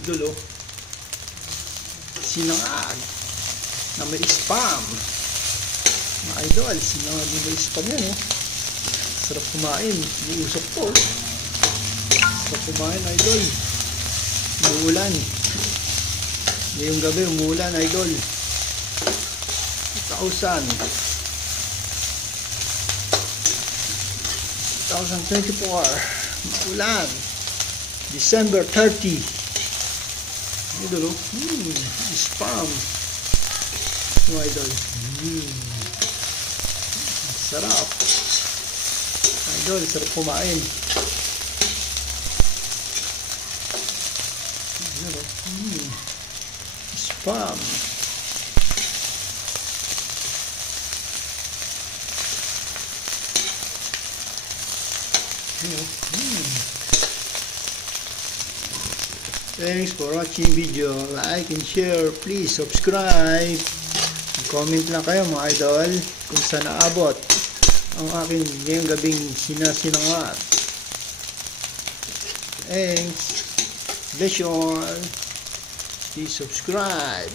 Idol, oh. Sinangag na may spam. Mga idol, sinangag na may spam yan, oh. Sarap kumain. Iusok to, oh. Sarap kumain, idol. Umuulan. Ngayong gabi, umuulan, idol. 2024. Umuulan. December 30. Idol, oh. Spam. Mga idol. Sarap. Idol, sarap kumain. Idol, oh. Spam. Thanks for watching video. Like and share. Please subscribe. Comment lang kayo mga idol kung saan naabot ang aking ngayong gabing sinasinangat. Thanks. Bless you all. Please subscribe.